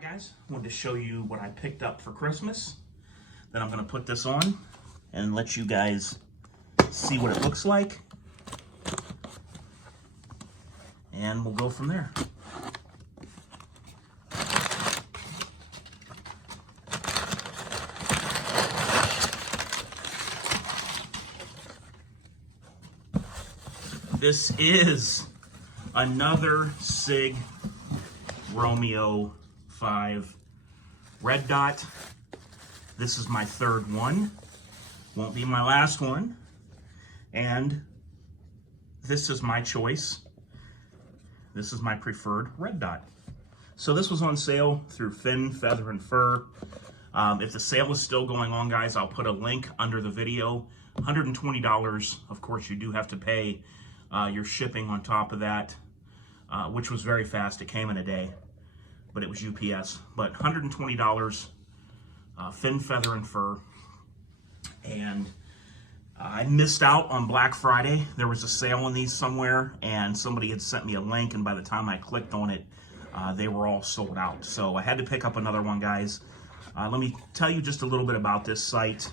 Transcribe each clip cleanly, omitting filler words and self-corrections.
Alright guys, I wanted to show you what I picked up for Christmas. Then I'm going to put this on and let you guys see what it looks like. And we'll go from there. This is another Sig Romeo 5 red dot. This is my third one. Won't be my last one. And this is my choice. This is my preferred red dot. So this was on sale through Fin, Feather, and Fur. If the sale is still going on, guys, I'll put a link under the video. $120. Of course, you do have to pay your shipping on top of that, which was very fast. It came in a day, but it was UPS. But $120, Fin, Feather, and Fur. And I missed out on Black Friday. There was a sale on these somewhere, and somebody had sent me a link, and by the time I clicked on it, they were all sold out. So I had to pick up another one, guys. Let me tell you just a little bit about this site.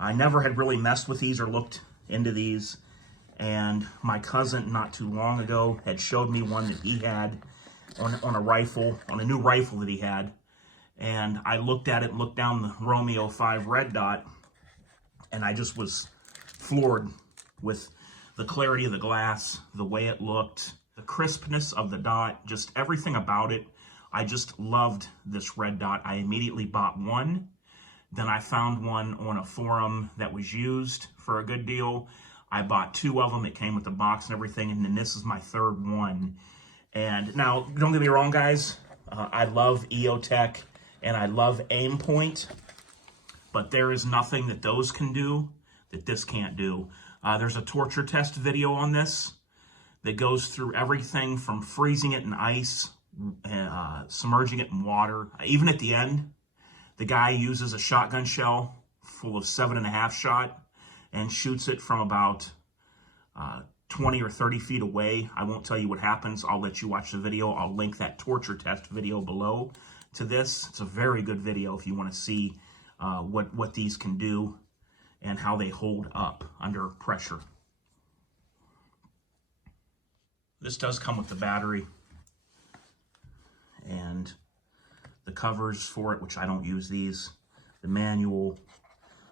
I never had really messed with these or looked into these, and my cousin not too long ago had showed me one that he had on a rifle, on a new rifle that he had. And I looked at it, looked down the Romeo 5 red dot, and I just was floored with the clarity of the glass, the way it looked, the crispness of the dot, just everything about it. I just loved this red dot. I immediately bought one. Then I found one on a forum that was used for a good deal. I bought two of them. It came with the box and everything, and then this is my third one. And now, don't get me wrong, guys. I love EOTech and I love Aim Point, but there is nothing that those can do that this can't do. There's a torture test video on this that goes through everything from freezing it in ice, submerging it in water. Even at the end, the guy uses a shotgun shell full of 7.5 shot and shoots it from about 20 or 30 feet away. I won't tell you what happens. I'll let you watch the video. I'll link that torture test video below to this. It's a very good video if you want to see what these can do and how they hold up under pressure. This does come with the battery and the covers for it, which I don't use these, the manual,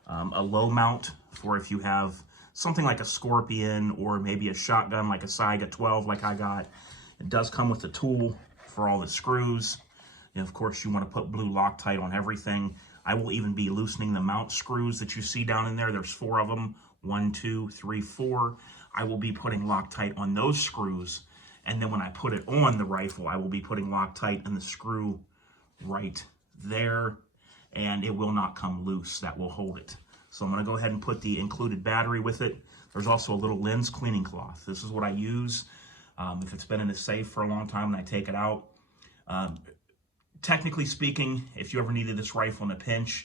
a low mount for if you have something like a Scorpion or maybe a shotgun like a Saiga 12 like I got. It does come with a tool for all the screws. And of course, you want to put blue Loctite on everything. I will even be loosening the mount screws that you see down in there. There's 4 of them, 1, 2, 3, 4. I will be putting Loctite on those screws. And then when I put it on the rifle, I will be putting Loctite in the screw right there, and it will not come loose. That will hold it. So I'm going to go ahead and put the included battery with it. There's also a little lens cleaning cloth. This is what I use if it's been in the safe for a long time and I take it out. Technically speaking, if you ever needed this rifle in a pinch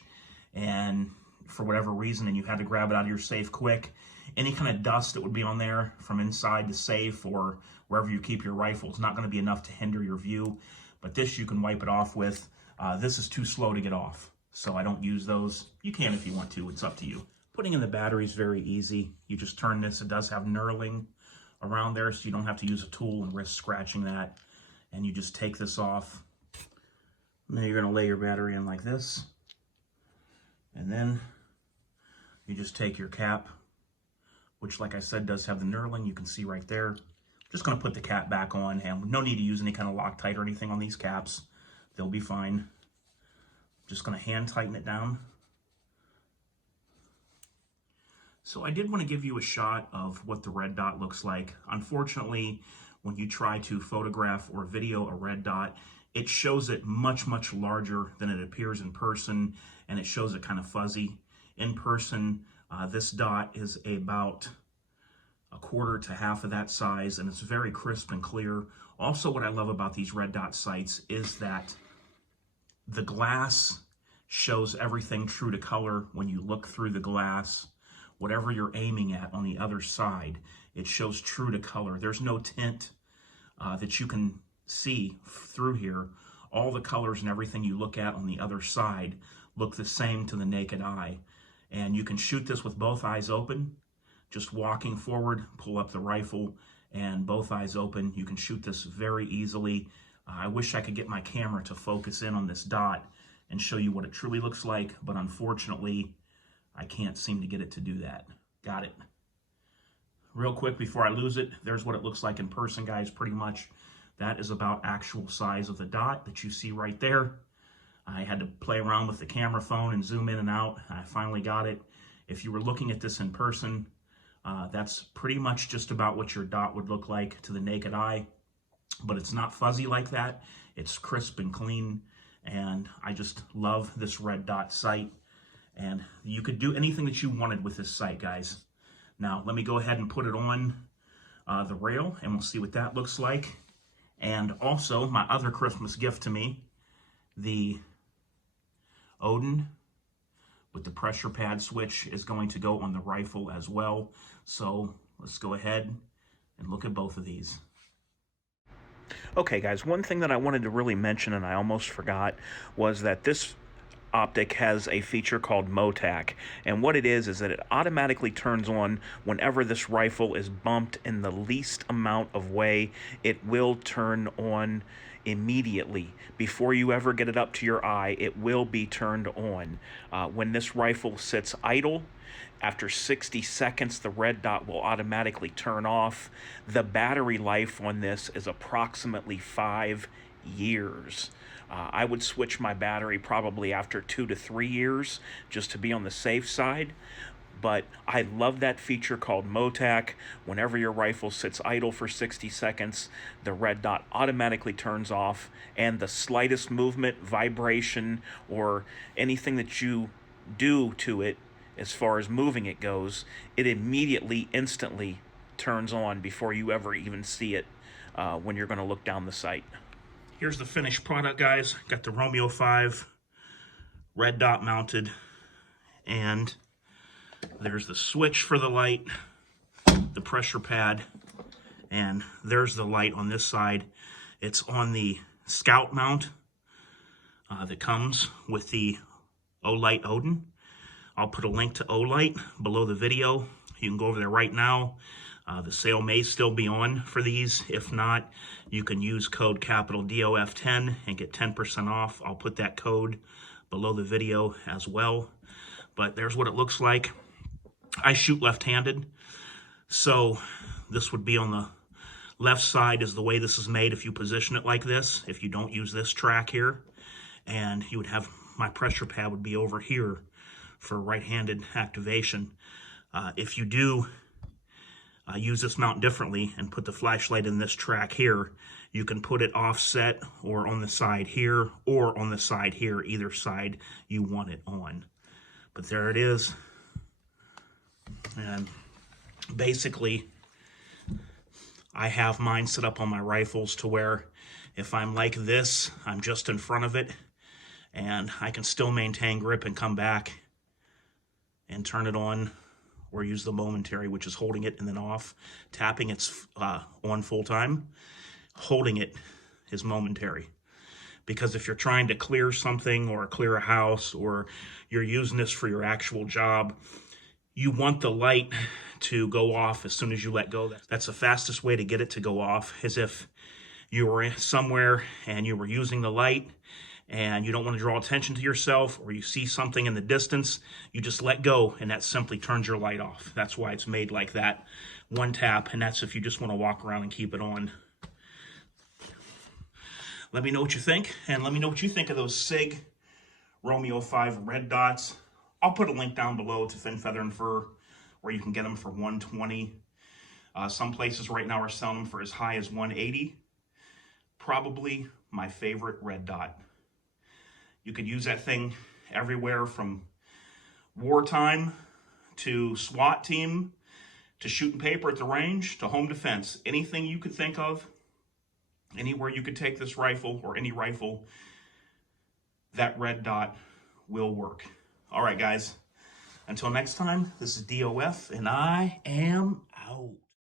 and for whatever reason and you had to grab it out of your safe quick, any kind of dust that would be on there from inside the safe or wherever you keep your rifle is not going to be enough to hinder your view. But this you can wipe it off with. This is too slow to get off, so I don't use those. You can if you want to, it's up to you. Putting in the battery is very easy. You just turn this, it does have knurling around there, so you don't have to use a tool and risk scratching that. And you just take this off. Now you're gonna lay your battery in like this. And then you just take your cap, which like I said, does have the knurling, you can see right there. Just gonna put the cap back on, and no need to use any kind of Loctite or anything on these caps. They'll be fine. Just gonna hand tighten it down. So I did want to give you a shot of what the red dot looks like. Unfortunately, when you try to photograph or video a red dot, it shows it much, much larger than it appears in person, and it shows it kind of fuzzy. In person, this dot is about 1/4 to half of that size, and it's very crisp and clear. Also, what I love about these red dot sights is that the glass shows everything true to color. When you look through the glass, whatever you're aiming at on the other side, it shows true to color. There's no tint that you can see through here. all the colors and everything you look at on the other side look the same to the naked eye. And you can shoot this with both eyes open, just walking forward, pull up the rifle, and both eyes open. You can shoot this very easily. I wish I could get my camera to focus in on this dot and show you what it truly looks like, but unfortunately, I can't seem to get it to do that. Got it. Real quick before I lose it, there's what it looks like in person, guys, pretty much. That is about actual size of the dot that you see right there. I had to play around with the camera phone and zoom in and out. I finally got it. If you were looking at this in person, that's pretty much just about what your dot would look like to the naked eye, but it's not fuzzy like that. It's crisp and clean, and I just love this red dot sight, and you could do anything that you wanted with this sight, guys. Now, let me go ahead and put it on the rail, and we'll see what that looks like. And also, my other Christmas gift to me, the Odin with the pressure pad switch is going to go on the rifle as well. So let's go ahead and look at both of these. Okay, guys, one thing that I wanted to really mention, and I almost forgot, was that this optic has a feature called MOTAC, and what it is that it automatically turns on whenever this rifle is bumped in the least amount of way. It will turn on immediately. Before you ever get it up to your eye, it will be turned on. When this rifle sits idle, after 60 seconds, the red dot will automatically turn off. The battery life on this is approximately 5 years. I would switch my battery probably after 2 to 3 years just to be on the safe side. But I love that feature called MOTAC. Whenever your rifle sits idle for 60 seconds, the red dot automatically turns off, and the slightest movement, vibration, or anything that you do to it as far as moving it goes, it immediately, instantly turns on before you ever even see it when you're going to look down the sight. Here's the finished product, guys. Got the Romeo 5 red dot mounted, and there's the switch for the light, the pressure pad, and there's the light on this side. It's on the Scout mount that comes with the Olight Odin. I'll put a link to Olight below the video. You can go over there right now. The sale may still be on for these. If not, you can use code capital DOF10 and get 10% off. I'll put that code below the video as well. But there's what it looks like. I shoot left-handed, so this would be on the left side is the way this is made if you position it like this, if you don't use this track here. And you would have, my pressure pad would be over here for right-handed activation. If you do use this mount differently and put the flashlight in this track here, you can put it offset or on the side here or on the side here, either side you want it on. But there it is. And basically, I have mine set up on my rifles to where if I'm like this, I'm just in front of it, and I can still maintain grip and come back and turn it on, or use the momentary, which is holding it and then off. Tapping it's on full time. Holding it is momentary. Because if you're trying to clear something or clear a house, or you're using this for your actual job, you want the light to go off as soon as you let go. That's the fastest way to get it to go off, is if you were somewhere and you were using the light and you don't want to draw attention to yourself, or you see something in the distance, you just let go and that simply turns your light off. That's why it's made like that. One tap, and that's if you just want to walk around and keep it on. Let me know what you think, and let me know what you think of those Sig Romeo 5 red dots. I'll put a link down below to Fin, Feather, and Fur, where you can get them for $120. Some places right now are selling them for as high as $180. Probably my favorite red dot. You could use that thing everywhere from wartime to SWAT team to shooting paper at the range to home defense. Anything you could think of, anywhere you could take this rifle or any rifle, that red dot will work. All right, guys. Until next time, this is DOF, and I am out.